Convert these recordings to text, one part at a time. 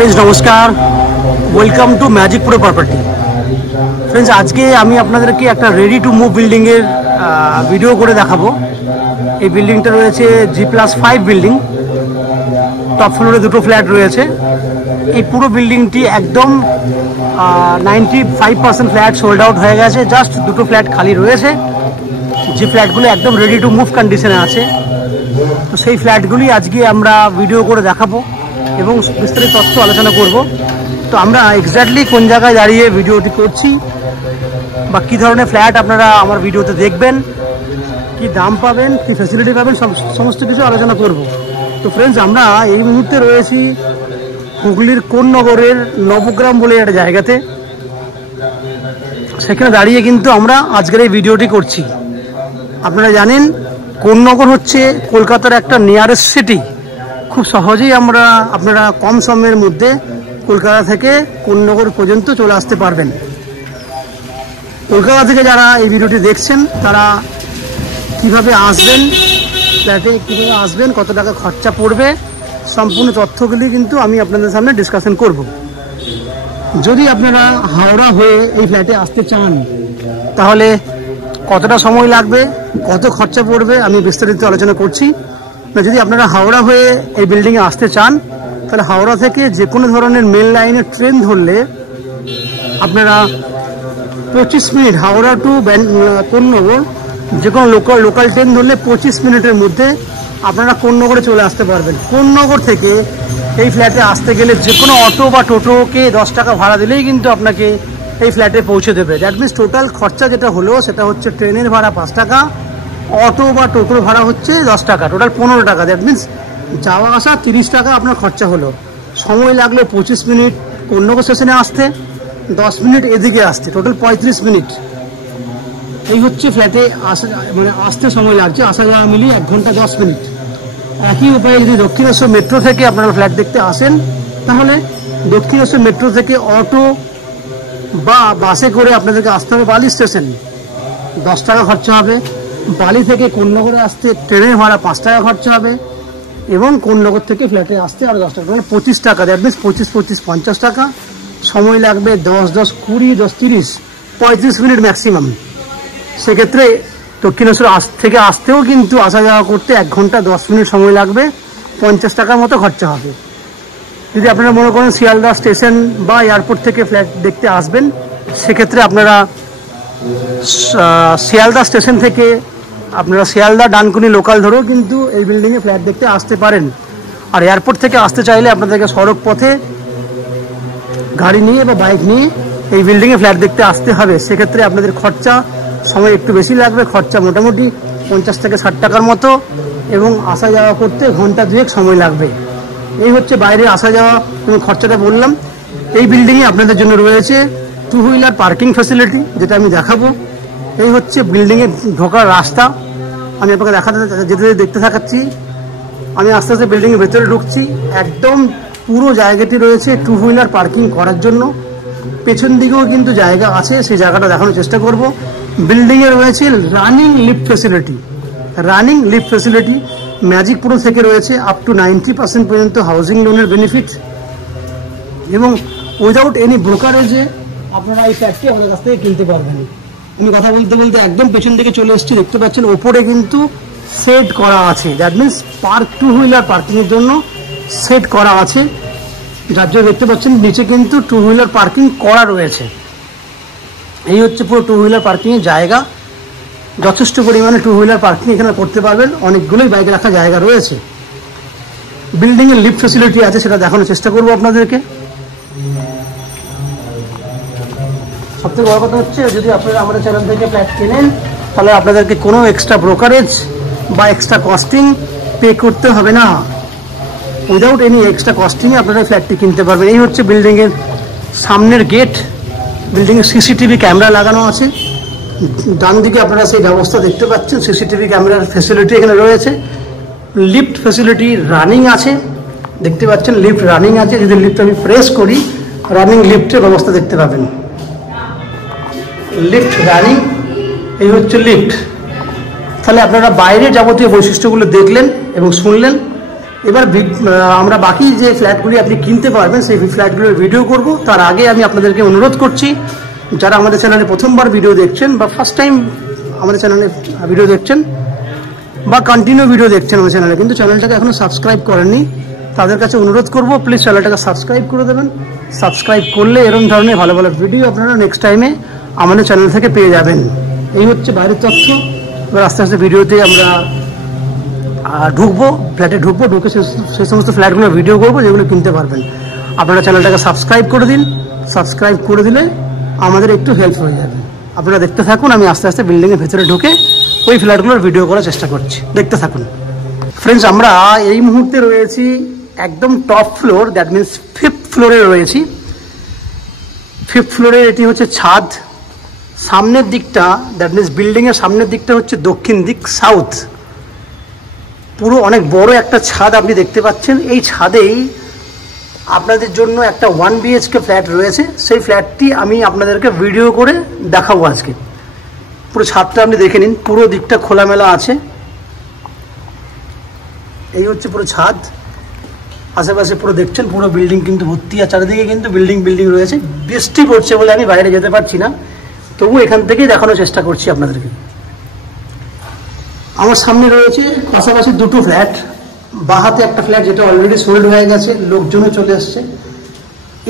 Friends नमस्कार welcome to magic pro property. Friends आज के आमी आपनादेरके एक रेडी टू मुव बिल्डिंगेर भिडियो करे देखाबो। এই বিল্ডিংটা রয়েছে G+5 বিল্ডিং, টপ ফ্লোরে দুটো ফ্ল্যাট রয়েছে। এই পুরো বিল্ডিংটি একদম 95% ফ্ল্যাট সোল্ড আউট হয়ে গেছে, জাস্ট দুটো ফ্ল্যাট খালি রয়েছে। যে ফ্ল্যাটগুলো একদম রেডি টু মুভ কন্ডিশনে আছে, তো সেই ফ্ল্যাটগুলি আজকে আমরা ভিডিও করে দেখাবো এবং বিস্তারিত তথ্য আলোচনা করব। তো আমরা এক্স্যাক্টলি কোন জায়গায় দাঁড়িয়ে ভিডিওটি করছি বা কী ধরনের ফ্ল্যাট আপনারা আমার ভিডিওতে দেখবেন, কি দাম পাবেন, কি ফ্যাসিলিটি পাবেন, সমস্ত কিছু আলোচনা করব। তো ফ্রেন্ডস আমরা এই মুহূর্তে রয়েছি হুগলির কোন্নগরের নবগ্রাম বলে একটা জায়গাতে। সেখানে দাঁড়িয়ে কিন্তু আমরা আজকের এই ভিডিওটি করছি। আপনারা জানেন কোন্নগর হচ্ছে কলকাতার একটা নিয়ারেস্ট সিটি। খুব সহজেই আপনারা কম সময়ের মধ্যে কলকাতা থেকে কোন্নগর পর্যন্ত চলে আসতে পারবেন। কলকাতা থেকে যারা এই ভিডিওটি দেখছেন তারা কিভাবে আসবেন, ফ্ল্যাটে কীভাবে আসবেন, কত টাকা খরচা পড়বে, সম্পূর্ণ তথ্যগুলি কিন্তু আমি আপনাদের সামনে ডিসকাশন করব। যদি আপনারা হাওড়া হয়ে এই ফ্ল্যাটে আসতে চান তাহলে কতটা সময় লাগবে, কত খরচা পড়বে, আমি বিস্তারিত আলোচনা করছি। যদি আপনারা হাওড়া হয়ে এই বিল্ডিংয়ে আসতে চান তাহলে হাওড়া থেকে যে কোনো ধরনের মেল লাইনে ট্রেন ধরলে আপনারা 25 মিনিট, হাওড়া টু কোন্নগর যে কোনো লোকাল ট্রেন ধরলে 25 মিনিটের মধ্যে আপনারা কোন্নগরে চলে আসতে পারবেন। কোন্নগর থেকে এই ফ্ল্যাটে আসতে গেলে যে কোনো অটো বা টোটোকে 10 টাকা ভাড়া দিলেই কিন্তু আপনাকে এই ফ্ল্যাটে পৌঁছে দেবে। দ্যাট মিনস টোটাল খরচা যেটা হলো সেটা হচ্ছে ট্রেনের ভাড়া 5 টাকা, অটো বা টোটোর ভাড়া হচ্ছে 10 টাকা, টোটাল 15 টাকা। দ্যাট মিনস যাওয়া আসা 30 টাকা আপনার খরচা হলো। সময় লাগলো 25 মিনিট কোন্নগর স্টেশনে আসতে, 10 মিনিট এদিকে আসতে, টোটাল 35 মিনিট। এই হচ্ছে ফ্ল্যাটে আসতে সময় লাগছে, আসা যাওয়া মিলিয়ে 1 ঘন্টা 10 মিনিট। একই উপায়ে যদি দক্ষিণেশ্বর মেট্রো থেকে আপনারা ফ্ল্যাট দেখতে আসেন তাহলে দক্ষিণেশ্বর মেট্রো থেকে অটো বা বাসে করে আপনাদেরকে আসতে হবে বালি স্টেশন, 10 টাকা খরচা হবে। বালি থেকে কোন্নগরে আসতে ট্রেনের ভাড়া 5 টাকা খরচা হবে এবং কোন্নগর থেকে ফ্ল্যাটে আসতে আরও 10 টাকা, মানে 25 টাকা। দ্যাট মিনস 25 50 টাকা। সময় লাগবে 10 20 30 35 মিনিট ম্যাক্সিমাম। সেক্ষেত্রে দক্ষিণেশ্বর থেকে আসতেও কিন্তু আসা যাওয়া করতে 1 ঘন্টা 10 মিনিট সময় লাগবে, 50 টাকার মতো খরচা হবে। যদি আপনারা মনে করেন শিয়ালদা স্টেশন বা এয়ারপোর্ট থেকে ফ্ল্যাট দেখতে আসবেন সেক্ষেত্রে আপনারা শিয়ালদা স্টেশন থেকে আপনারা শিয়ালদা ডানকুনি লোকাল ধরেও কিন্তু এই বিল্ডিংয়ে ফ্ল্যাট দেখতে আসতে পারেন। আর এয়ারপোর্ট থেকে আসতে চাইলে আপনাদেরকে সড়ক পথে গাড়ি নিয়ে বা বাইক নিয়ে এই বিল্ডিংয়ে ফ্ল্যাট দেখতে আসতে হবে। সেক্ষেত্রে আপনাদের খরচা সময় একটু বেশি লাগবে, খরচা মোটামুটি 50 থেকে 60 টাকার মতো এবং আসা যাওয়া করতে ঘন্টা 2 সময় লাগবে। এই হচ্ছে বাইরে আসা যাওয়া এবং খরচাটা বললাম। এই বিল্ডিংয়ে আপনাদের জন্য রয়েছে 2 হুইলার পার্কিং ফ্যাসিলিটি, যেটা আমি দেখাবো। এই হচ্ছে বিল্ডিংয়ে ঢোকার রাস্তা, আমি আপনাকে যেতে দেখতে থাকাচ্ছি। আমি আস্তে আস্তে বিল্ডিংয়ের ভেতরে ঢুকছি। একদম পুরো জায়গাটি রয়েছে 2 হুইলার পার্কিং করার জন্য। পেছন দিকেও কিন্তু জায়গা আছে, সেই জায়গাটা দেখানোর চেষ্টা করব। বিল্ডিংয়ে রয়েছে running lift facility, magic pro থেকে রয়েছে আপ টু 90% পর্যন্ত হাউজিং লোনের বেনিফিট এবং উইদাউট এনি ব্রোকারেজে আপনারা এই ফ্ল্যাটটি আমাদের কাছ থেকে কিনতে পারবেন। আমি কথা বলতে বলতে একদম পেছন দিকে চলে এসেছি, দেখতে পাচ্ছেন ওপরে কিন্তু সেট করা আছে। দ্যাট মিনস 2 হুইলার পার্কিংয়ের জন্য সেট করা আছে, যার জন্য দেখতে পাচ্ছেন নিচে কিন্তু 2 হুইলার পার্কিং করা রয়েছে। এই হচ্ছে পুরো 2 হুইলার পার্কিংয়ের জায়গা। যথেষ্ট পরিমাণে 2 হুইলার পার্কিং এখানে করতে পারবেন, অনেকগুলোই বাইক রাখার জায়গা রয়েছে। বিল্ডিংয়ের লিফট ফ্যাসিলিটি আছে, সেটা দেখানোর চেষ্টা করব আপনাদেরকে। সবথেকে বড় কথা হচ্ছে যদি আপনারা আমাদের চ্যানেল থেকে ফ্ল্যাট কেনেন তাহলে আপনাদেরকে কোনো এক্সট্রা ব্রোকারেজ বা এক্সট্রা কস্টিং পে করতে হবে না। উইদাউট এনি এক্সট্রা কস্টিংয়ে আপনারা ফ্ল্যাটটি কিনতে পারবেন। এই হচ্ছে বিল্ডিংয়ের সামনের গেট। বিল্ডিংয়ে সিসিটিভি ক্যামেরা লাগানো আছে, ডান দিকে আপনারা সেই ব্যবস্থা দেখতে পাচ্ছেন। সিসিটিভি ক্যামেরার ফ্যাসিলিটি এখানে রয়েছে। লিফট ফ্যাসিলিটি রানিং আছে, দেখতে পাচ্ছেন লিফট রানিং আছে। যদি লিফট আমি প্রেস করি রানিং লিফটের ব্যবস্থা দেখতে পাবেন। লিফট রানিং, এই হচ্ছে লিফট। তাহলে আপনারা বাইরে যাবতীয় বৈশিষ্ট্যগুলো দেখলেন এবং শুনলেন। এবার আমরা বাকি যে ফ্ল্যাটগুলি আপনি কিনতে পারবেন সেই ফ্ল্যাটগুলোর ভিডিও করব। তার আগে আমি আপনাদেরকে অনুরোধ করছি, যারা আমাদের চ্যানেলে প্রথমবার ভিডিও দেখছেন বা ফার্স্ট টাইম আমাদের চ্যানেলে ভিডিও দেখছেন বা কন্টিনিউ ভিডিও দেখছেন আমার চ্যানেলে, কিন্তু চ্যানেলটাকে এখনও সাবস্ক্রাইব করেননি, তাদের কাছে অনুরোধ করব প্লিজ চ্যানেলটাকে সাবস্ক্রাইব করে দেবেন। সাবস্ক্রাইব করলে এরকম ধরনের ভালো ভালো ভিডিও আপনারা নেক্সট টাইমে আমাদের চ্যানেল থেকে পেয়ে যাবেন। এই হচ্ছে বাইরের তথ্য। এবার আস্তে আস্তে ভিডিওতে আমরা ঢুকবো, ফ্ল্যাটে ঢুকবো, ঢুকে সেই সমস্ত ফ্ল্যাটগুলোর ভিডিও করবো যেগুলো কিনতে পারবেন। আপনারা চ্যানেলটাকে সাবস্ক্রাইব করে দিন, সাবস্ক্রাইব করে দিলে আমাদের একটু হেল্প হয়ে যাবে। আপনারা দেখতে থাকুন, আমি আস্তে আস্তে বিল্ডিংয়ের ভেতরে ঢুকে ওই ফ্ল্যাটগুলোর ভিডিও করার চেষ্টা করছি, দেখতে থাকুন। ফ্রেন্ডস, আমরা এই মুহূর্তে রয়েছি একদম top floor, that means 5th ফ্লোরে রয়েছি। 5th ফ্লোরে এটি হচ্ছে ছাদ। সামনের দিকটা, দ্যাট মিনস বিল্ডিংয়ের সামনের দিকটা হচ্ছে দক্ষিণ দিক, সাউথ। পুরো অনেক বড় একটা ছাদ আপনি দেখতে পাচ্ছেন। এই ছাদেই আপনাদের জন্য একটা 1 BHK ফ্ল্যাট রয়েছে। সেই ফ্ল্যাটটি আমি আপনাদেরকে ভিডিও করে দেখাবো আজকে। পুরো ছাদটা আপনি দেখে নিন, পুরো দিকটা খোলামেলা আছে। এই হচ্ছে পুরো ছাদ, আশেপাশে পুরো দেখছেন পুরো বিল্ডিং কিন্তু ভর্তি, আর চারিদিকে কিন্তু বিল্ডিং রয়েছে। বৃষ্টি পড়ছে বলে আমি বাইরে যেতে পারছি না, তবু এখান থেকেই দেখানোর চেষ্টা করছি আপনাদেরকে। আমার সামনে রয়েছে পাশাপাশি দুটো ফ্ল্যাট। বাহাতে একটা ফ্ল্যাট যেটা অলরেডি সোল্ড হয়ে গেছে, লোকজনও চলে আসছে।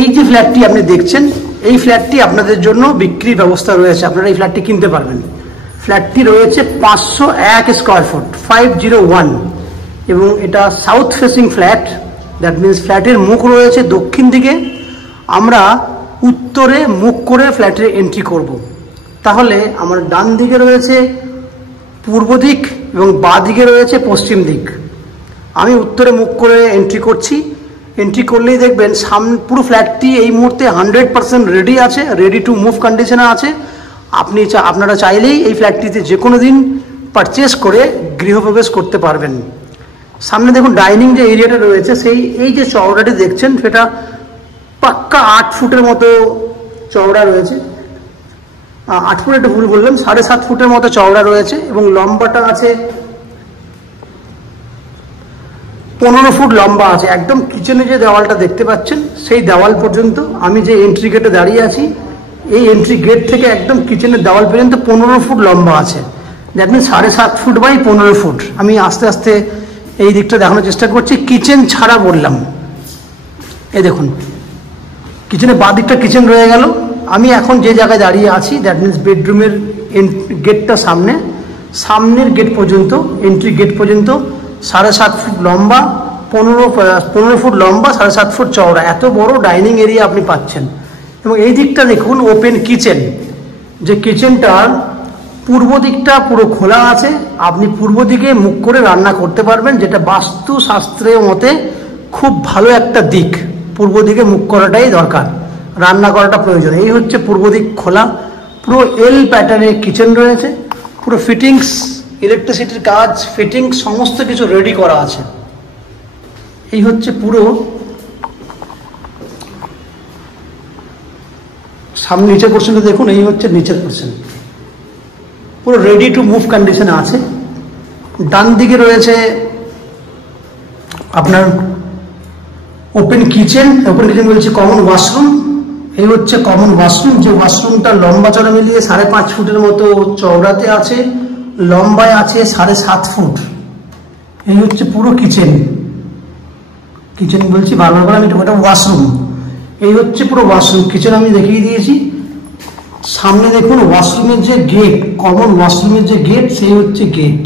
এই যে ফ্ল্যাটটি আপনি দেখছেন, এই ফ্ল্যাটটি আপনাদের জন্য বিক্রির ব্যবস্থা রয়েছে, আপনারা এই ফ্ল্যাটটি কিনতে পারবেন। ফ্ল্যাটটি রয়েছে 501 স্কোয়ার ফুট, 501, এবং এটা south facing flat. That means ফ্ল্যাটের মুখ রয়েছে দক্ষিণ দিকে, আমরা উত্তরে মুখ করে ফ্ল্যাটের এন্ট্রি করব। তাহলে আমার ডান দিকে রয়েছে পূর্ব দিক এবং বাঁ দিকে রয়েছে পশ্চিম দিক। আমি উত্তরে মুখ করে এন্ট্রি করছি। এন্ট্রি করলেই দেখবেন সামনে পুরো ফ্ল্যাটটি এই মুহূর্তে 100% রেডি আছে, রেডি টু মুভ কন্ডিশনে আছে। আপনারা চাইলেই এই ফ্ল্যাটটিতে যে কোনো দিন পারচেস করে গৃহপ্রবেশ করতে পারবেন। সামনে দেখুন ডাইনিং যে এরিয়াটা রয়েছে, এই যে চওড়াটি দেখছেন সেটা পাক্কা 8 ফুটের মতো চওড়া রয়েছে। 8 ফুট একটু ভুল বললাম, 7.5 ফুটের মতো চওড়া রয়েছে, এবং লম্বাটা আছে 15 ফুট লম্বা আছে। একদম কিচেনে যে দেওয়ালটা দেখতে পাচ্ছেন সেই দেওয়াল পর্যন্ত, আমি যে এন্ট্রি গেটে দাঁড়িয়ে আছি এই এন্ট্রি গেট থেকে একদম কিচেনের দেওয়াল পর্যন্ত 15 ফুট লম্বা আছে। That means 7.5 foot by 15 foot. আমি আস্তে আস্তে এই দিকটা দেখানোর চেষ্টা করছি, কিচেন ছাড়া বললাম। এই দেখুন কিচেনের বাঁ দিকটা কিচেন রয়ে গেল। আমি এখন যে জায়গায় দাঁড়িয়ে আছি দ্যাট মিনস বেডরুমের গেটটা সামনের গেট পর্যন্ত, এন্ট্রি গেট পর্যন্ত 7.5 ফুট লম্বা, 15 ফুট লম্বা, 7.5 ফুট চওড়া, এত বড় ডাইনিং এরিয়া আপনি পাচ্ছেন। এবং এই দিকটা দেখুন ওপেন কিচেন, যে কিচেনটার পূর্ব দিকটা পুরো খোলা আছে। আপনি পূর্ব দিকে মুখ করে রান্না করতে পারবেন, যেটা বাস্তুশাস্ত্রের মতে খুব ভালো একটা দিক। পূর্ব দিকে মুখ করাটাই দরকার, রান্না করাটা প্রয়োজন। এই হচ্ছে পূর্ব দিক খোলা, পুরো এল প্যাটার্নের কিচেন রয়েছে, পুরো ফিটিংস, ইলেকট্রিসিটির কাজ, ফিটিংস সমস্ত কিছু রেডি করা আছে। এই হচ্ছে পুরো সামনে নিচের পোর্শনটা দেখুন, এই হচ্ছে নিচের পোর্শন, পুরো রেডি টু মুভ কন্ডিশনে আছে। ডান দিকে রয়েছে আপনার ওপেন কিচেন বলছি কমন ওয়াশরুম। এই হচ্ছে কমন ওয়াশরুম, যে ওয়াশরুমটা লম্বা চড়া মিলিয়ে 5.5 ফুটের মতো চওড়াতে আছে, লম্বায় আছে 7.5 ফুট। এই হচ্ছে পুরো কিচেন বলছি বারবার করে আমি, ওটা ওয়াশরুম। এই হচ্ছে পুরো ওয়াশরুম, কিচেন আমি দেখিয়ে দিয়েছি। সামনে দেখুন ওয়াশরুমের যে গেট, কমন ওয়াশরুমের যে গেট, সেই হচ্ছে গেট।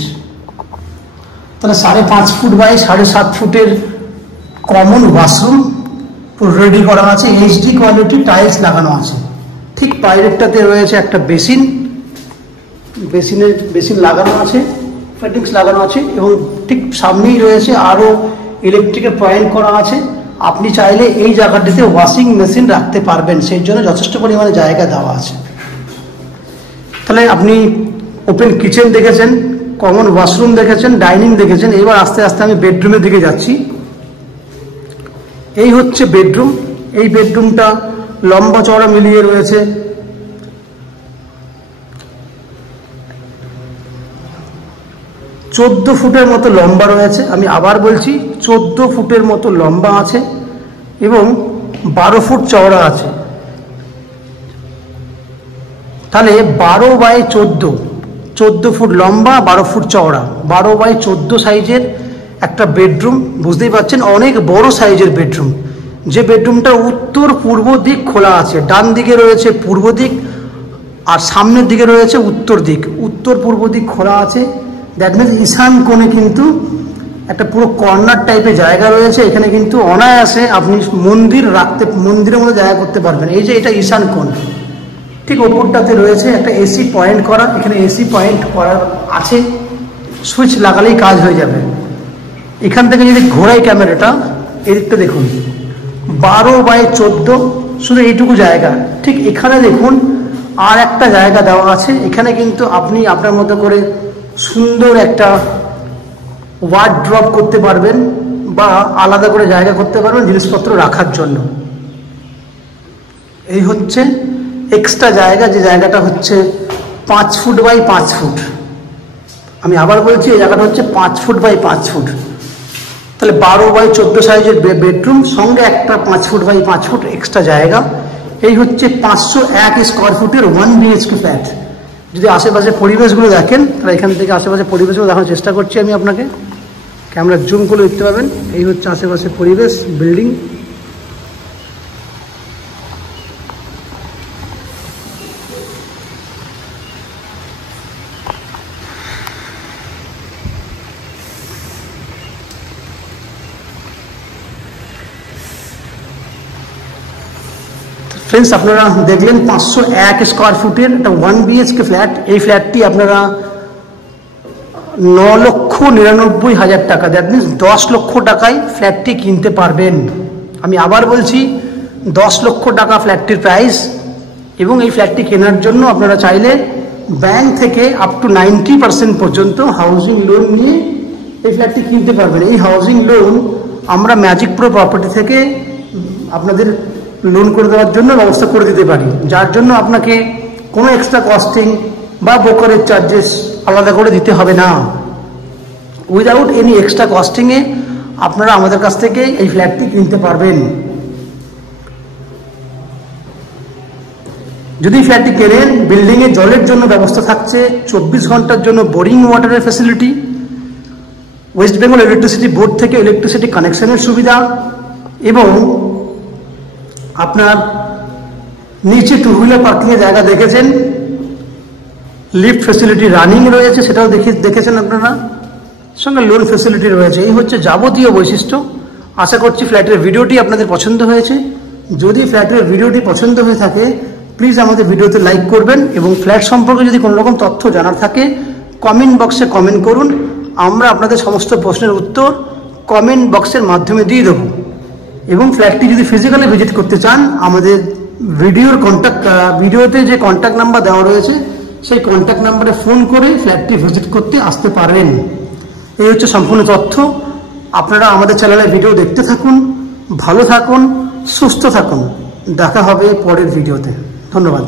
তাহলে 5.5 ফুট বাই 7.5 ফুটের কমন ওয়াশরুম পুরো রেডি করা আছে, এইচডি কোয়ালিটি টাইলস লাগানো আছে। ঠিক বাইরেরটাতে রয়েছে একটা বেসিন লাগানো আছে, ফিটিংস লাগানো আছে, এবং ঠিক সামনেই রয়েছে আরো ইলেকট্রিকের পয়েন্ট করা আছে। আপনি চাইলে এই জায়গাটিতে ওয়াশিং মেশিন রাখতে পারবেন, সেই জন্য যথেষ্ট পরিমাণে জায়গা দেওয়া আছে। তাহলে আপনি ওপেন কিচেন দেখেছেন, কমন ওয়াশরুম দেখেছেন, ডাইনিং দেখেছেন। এবার আস্তে আস্তে আমি বেডরুমের দিকে যাচ্ছি। এই হচ্ছে বেডরুম। এই বেডরুমটা লম্বা চওড়া মিলিয়ে রয়েছে 14 14 ফুটের মতো লম্বা রয়েছে। আমি আবার বলছি 14 ফুটের মতো লম্বা আছে এবং 12 ফুট চওড়া আছে। তাহলে 12 বাই 14, 14 ফুট লম্বা, 12 ফুট চওড়া, 12 বাই 14 সাইজের একটা বেডরুম। বুঝতেই পারছেন অনেক বড় সাইজের বেডরুম। যে বেডরুমটা উত্তর পূর্ব দিক খোলা আছে, ডান দিকে রয়েছে পূর্ব দিক আর সামনের দিকে রয়েছে উত্তর দিক। উত্তর পূর্ব দিক খোলা আছে, দ্যাট মিনস ঈশান কোণে কিন্তু একটা পুরো কর্নার টাইপের জায়গা রয়েছে। এখানে কিন্তু অনায়াসে আপনি মন্দিরের মধ্যে জায়গা করতে পারবেন। এই যে এটা ঈশান কোণ, ঠিক ওপরটাতে রয়েছে একটা এসি পয়েন্ট করা। এখানে এসি পয়েন্ট করার আছে, সুইচ লাগালেই কাজ হয়ে যাবে। এখান থেকে যদি ঘোরাই ক্যামেরাটা, এদিকটা দেখুন 12 বাই 14, শুধু এইটুকু জায়গা। ঠিক এখানে দেখুন আর একটা জায়গা দেওয়া আছে। এখানে কিন্তু আপনি আপনার মতো করে সুন্দর একটা ওয়ার্ড্রপ করতে পারবেন বা আলাদা করে জায়গা করতে পারবেন জিনিসপত্র রাখার জন্য। এই হচ্ছে এক্সট্রা জায়গা, যে জায়গাটা হচ্ছে 5 ফুট বাই 5 ফুট। আমি আবার বলছি এই জায়গাটা হচ্ছে 5 ফুট বাই 5 ফুট। তাহলে 12 বাই 14 সাইজের বেডরুম, সঙ্গে একটা 5 ফুট বাই 5 ফুট এক্সট্রা জায়গা। এই হচ্ছে 501 স্কোয়ার ফুটের 1 BHK ফ্ল্যাট। যদি আশেপাশে পরিবেশগুলো দেখেন, তাহলে এখান থেকে আশেপাশে পরিবেশগুলো দেখানোর চেষ্টা করছি আমি আপনাকে। ক্যামেরা জুম করে দেখতে পাবেন। এই হচ্ছে আশেপাশের পরিবেশ, বিল্ডিং। ফ্রেন্ডস, আপনারা দেখলেন 501 স্কোয়ার ফুটের একটা 1 BHK ফ্ল্যাট। এই ফ্ল্যাটটি আপনারা 9,99,000 টাকা, দ্যাট মিনস 10 লক্ষ টাকায় ফ্ল্যাটটি কিনতে পারবেন। আমি আবার বলছি 10 লক্ষ টাকা ফ্ল্যাটটির প্রাইস। এবং এই ফ্ল্যাটটি কেনার জন্য আপনারা চাইলে ব্যাংক থেকে আপ টু 90% পর্যন্ত হাউজিং লোন নিয়ে এই ফ্ল্যাটটি কিনতে পারবেন। এই হাউজিং লোন আমরা ম্যাজিক প্রো প্রপার্টি থেকে আপনাদের লোন করে দেওয়ার জন্য ব্যবস্থা করে দিতে পারি, যার জন্য আপনাকে কোনো এক্সট্রা কস্টিং বা ব্রোকারেজ চার্জেস আলাদা করে দিতে হবে না। উইদাউট এনি এক্সট্রা কস্টিংয়ে আপনারা আমাদের কাছ থেকে এই ফ্ল্যাটটি কিনতে পারবেন। যদি ফ্ল্যাটটি কেনেন, বিল্ডিংয়ে জলের জন্য ব্যবস্থা থাকছে, 24 ঘন্টার জন্য বোরিং ওয়াটারের facility, West Bengal electricity board থেকে ইলেকট্রিসিটি কানেকশনের সুবিধা, এবং আপনার নিচে 2 হুইলার পার্কিংয়ের জায়গা দেখেছেন, লিফট ফ্যাসিলিটি রানিং রয়েছে, সেটাও দেখেছেন আপনারা, সঙ্গে লোন ফ্যাসিলিটি রয়েছে। এই হচ্ছে যাবতীয় বৈশিষ্ট্য। আশা করছি ফ্ল্যাটের ভিডিওটি আপনাদের পছন্দ হয়েছে। যদি ফ্ল্যাটের ভিডিওটি পছন্দ হয়ে থাকে, প্লিজ আমাদের ভিডিওতে লাইক করবেন এবং ফ্ল্যাট সম্পর্কে যদি কোনো রকম তথ্য জানার থাকে কমেন্ট বক্সে কমেন্ট করুন। আমরা আপনাদের সমস্ত প্রশ্নের উত্তর কমেন্ট বক্সের মাধ্যমে দিয়ে দেবো। এবং ফ্ল্যাটটি যদি ফিজিক্যালি ভিজিট করতে চান, আমাদের ভিডিওতে যে কন্ট্যাক্ট নাম্বার দেওয়া রয়েছে সেই কন্ট্যাক্ট নাম্বারে ফোন করে ফ্ল্যাটটি ভিজিট করতে আসতে পারেন। এই হচ্ছে সম্পূর্ণ তথ্য। আপনারা আমাদের চ্যানেলে ভিডিও দেখতে থাকুন, ভালো থাকুন, সুস্থ থাকুন। দেখা হবে পরের ভিডিওতে। ধন্যবাদ।